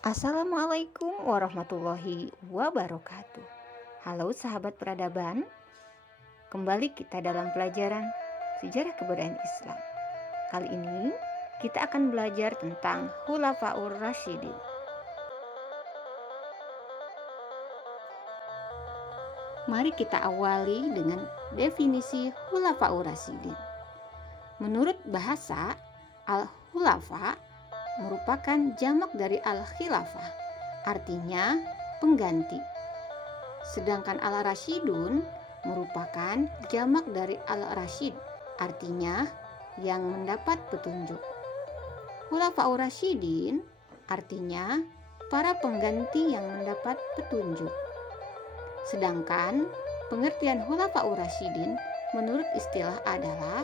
Assalamualaikum warahmatullahi wabarakatuh. Halo sahabat peradaban, kembali kita dalam pelajaran sejarah kebudayaan Islam. Kali ini kita akan belajar tentang Khulafaur Rasyidin. Mari kita awali dengan definisi Khulafaur Rasyidin. Menurut bahasa, Al-Khulafa merupakan jamak dari Al-Khilafah, artinya pengganti. Sedangkan Al-Rasyidun merupakan jamak dari Al-Rasyid, artinya yang mendapat petunjuk. Khulafaur Rasyidin artinya para pengganti yang mendapat petunjuk. Sedangkan pengertian Khulafaur Rasyidin menurut istilah adalah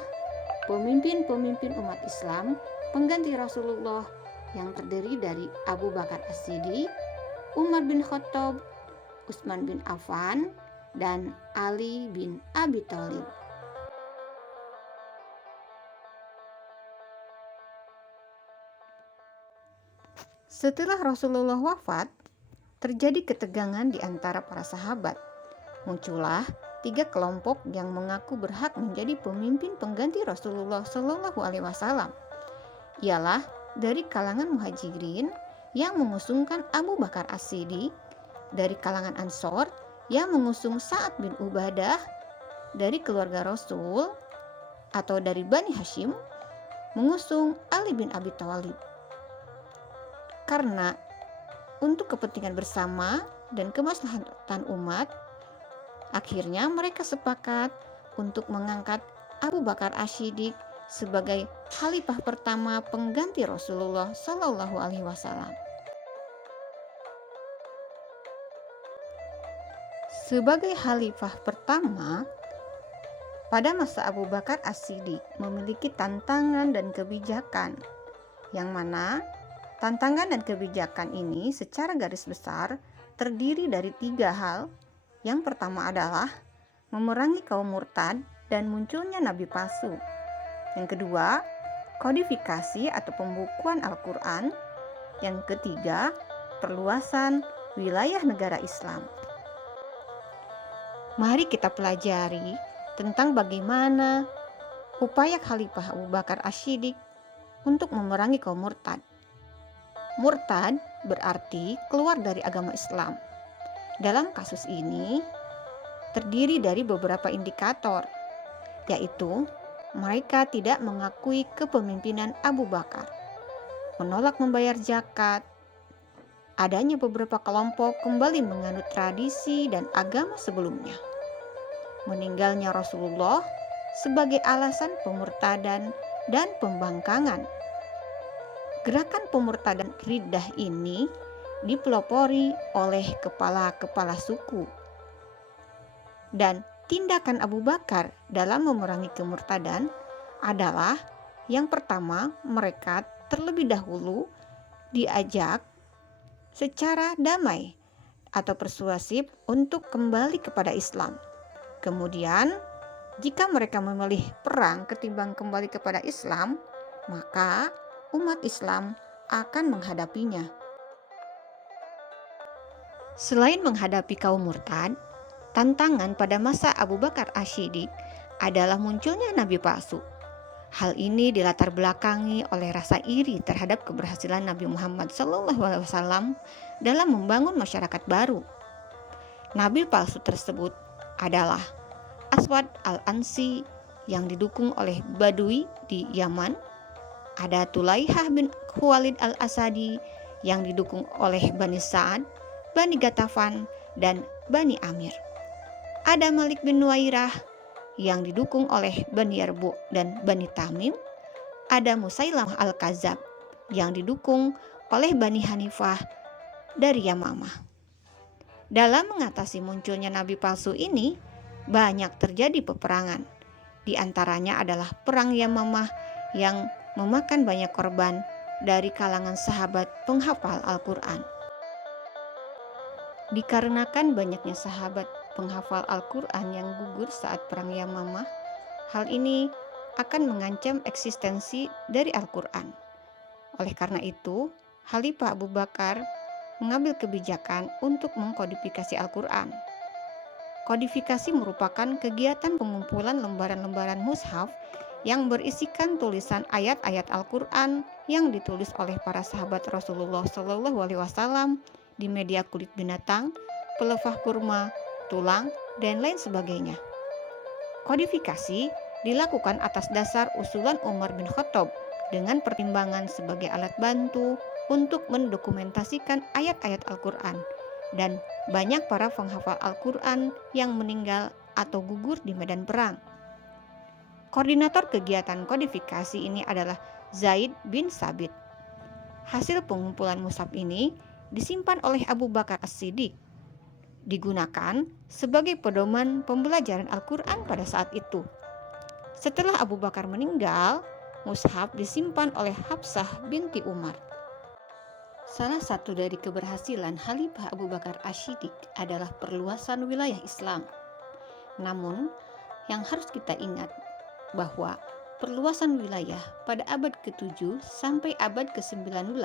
pemimpin-pemimpin umat Islam pengganti Rasulullah yang terdiri dari Abu Bakar As-Siddiq, Umar bin Khattab, Utsman bin Affan, dan Ali bin Abi Thalib. Setelah Rasulullah wafat, terjadi ketegangan di antara para sahabat. Muncullah 3 kelompok yang mengaku berhak menjadi pemimpin pengganti Rasulullah Shallallahu Alaihi Wasallam. Ialah dari kalangan Muhajirin yang mengusungkan Abu Bakar As-Siddiq, dari kalangan Ansor yang mengusung Sa'ad bin Ubadah, dari keluarga Rasul atau dari Bani Hashim mengusung Ali bin Abi Thalib. Karena untuk kepentingan bersama dan kemaslahatan umat, akhirnya mereka sepakat untuk mengangkat Abu Bakar As-Siddiq sebagai khalifah pertama pengganti Rasulullah Shallallahu Alaihi Wasallam. Sebagai khalifah pertama, pada masa Abu Bakar As-Siddiq memiliki tantangan dan kebijakan, yang mana tantangan dan kebijakan ini secara garis besar terdiri dari 3 hal. Yang pertama adalah memerangi kaum murtad dan munculnya nabi palsu. Yang kedua, kodifikasi atau pembukuan Al-Quran. Yang ketiga, perluasan wilayah negara Islam. Mari kita pelajari tentang bagaimana upaya Khalifah Abu Bakar As-Siddiq untuk memerangi kaum murtad. Murtad berarti keluar dari agama Islam. Dalam kasus ini terdiri dari beberapa indikator, yaitu mereka tidak mengakui kepemimpinan Abu Bakar, menolak membayar zakat, adanya beberapa kelompok kembali menganut tradisi dan agama sebelumnya, meninggalnya Rasulullah sebagai alasan pemurtadan dan pembangkangan. Gerakan pemurtadan riddah ini dipelopori oleh kepala-kepala suku, dan tindakan Abu Bakar dalam memerangi kemurtadan adalah yang pertama, mereka terlebih dahulu diajak secara damai atau persuasif untuk kembali kepada Islam. Kemudian, jika mereka memilih perang ketimbang kembali kepada Islam, maka umat Islam akan menghadapinya. Selain menghadapi kaum murtad, tantangan pada masa Abu Bakar As-Siddiq adalah munculnya nabi palsu. Hal ini dilatar belakangi oleh rasa iri terhadap keberhasilan Nabi Muhammad SAW dalam membangun masyarakat baru. Nabi palsu tersebut adalah Aswad al-Ansi yang didukung oleh Badui di Yaman, ada Tulaihah bin Khuwailid al-Asadi yang didukung oleh Bani Sa'ad, Bani Gatafan, dan Bani Amir. Ada Malik bin Nuwairah yang didukung oleh Bani Yarbu dan Bani Tamim. Ada Musailamah al-Kadzab yang didukung oleh Bani Hanifah dari Yamamah. Dalam mengatasi munculnya nabi palsu ini, banyak terjadi peperangan. Di antaranya adalah perang Yamamah yang memakan banyak korban dari kalangan sahabat penghafal Al-Quran. Dikarenakan banyaknya sahabat penghafal Al-Quran yang gugur saat perang Yamamah, hal ini akan mengancam eksistensi dari Al-Quran. Oleh karena itu, Khalifah Abu Bakar mengambil kebijakan untuk mengkodifikasi Al-Quran. Kodifikasi merupakan kegiatan pengumpulan lembaran-lembaran mushaf yang berisikan tulisan ayat-ayat Al-Quran yang ditulis oleh para sahabat Rasulullah SAW di media kulit binatang, pelepah kurma, tulang, dan lain sebagainya. Kodifikasi dilakukan atas dasar usulan Umar bin Khattab dengan pertimbangan sebagai alat bantu untuk mendokumentasikan ayat-ayat Al-Quran, dan banyak para penghafal Al-Quran yang meninggal atau gugur di medan perang. Koordinator kegiatan kodifikasi ini adalah Zaid bin Sabit. Hasil pengumpulan mushaf ini disimpan oleh Abu Bakar As-Siddiq, digunakan sebagai pedoman pembelajaran Al-Quran pada saat itu. Setelah Abu Bakar meninggal, mushaf disimpan oleh Hafsah binti Umar. Salah satu dari keberhasilan Khalifah Abu Bakar Asy-Siddiq adalah perluasan wilayah Islam. Namun, yang harus kita ingat bahwa perluasan wilayah pada abad ke-7 sampai abad ke-19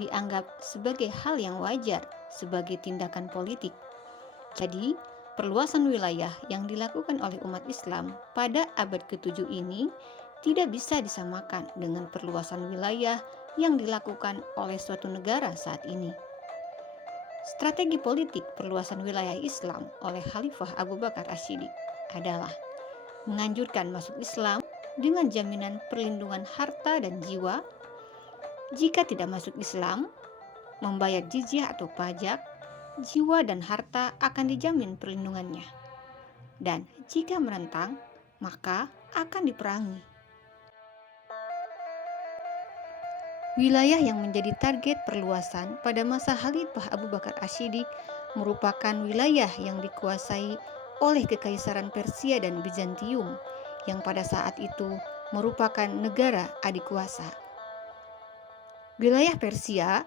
dianggap sebagai hal yang wajar sebagai tindakan politik. Jadi, perluasan wilayah yang dilakukan oleh umat Islam pada abad ke-7 ini tidak bisa disamakan dengan perluasan wilayah yang dilakukan oleh suatu negara saat ini. Strategi politik perluasan wilayah Islam oleh Khalifah Abu Bakar Asy-Siddiq adalah menganjurkan masuk Islam dengan jaminan perlindungan harta dan jiwa. Jika tidak masuk Islam, membayar jizyah atau pajak, jiwa dan harta akan dijamin perlindungannya. Dan jika menentang, maka akan diperangi. Wilayah yang menjadi target perluasan pada masa Khalifah Abu Bakar Asy-Siddiq merupakan wilayah yang dikuasai oleh Kekaisaran Persia dan Bizantium yang pada saat itu merupakan negara adik kuasa. Wilayah Persia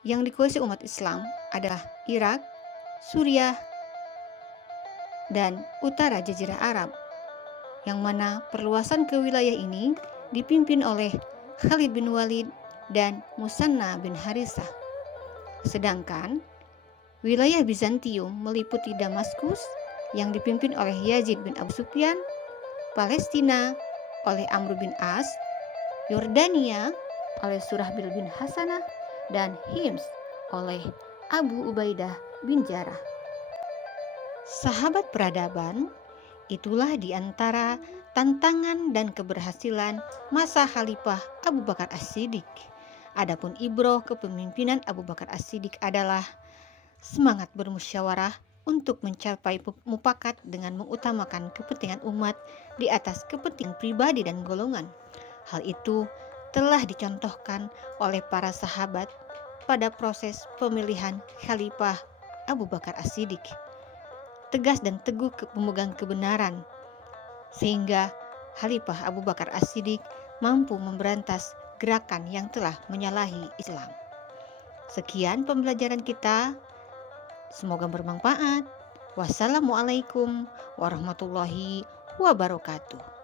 yang dikuasai umat Islam adalah Irak, Suriah, dan utara Jazirah Arab, yang mana perluasan ke wilayah ini dipimpin oleh Khalid bin Walid dan Musanna bin Harithah. Sedangkan wilayah Bizantium meliputi Damaskus yang dipimpin oleh Yazid bin Abu Sufyan, Palestina oleh Amr bin As, Yordania oleh Surahbil bin Hasanah, dan Hims oleh Abu Ubaidah bin Jarrah. Sahabat peradaban, itulah di antara tantangan dan keberhasilan masa Khalifah Abu Bakar As-Siddiq. Adapun ibroh kepemimpinan Abu Bakar As-Siddiq adalah semangat bermusyawarah untuk mencapai mufakat dengan mengutamakan kepentingan umat di atas kepentingan pribadi dan golongan. Hal itu telah dicontohkan oleh para sahabat pada proses pemilihan Khalifah Abu Bakar As-Siddiq. Tegas dan teguh pemegang kebenaran, sehingga Khalifah Abu Bakar As-Siddiq mampu memberantas gerakan yang telah menyalahi Islam. Sekian pembelajaran kita, semoga bermanfaat. Wassalamualaikum warahmatullahi wabarakatuh.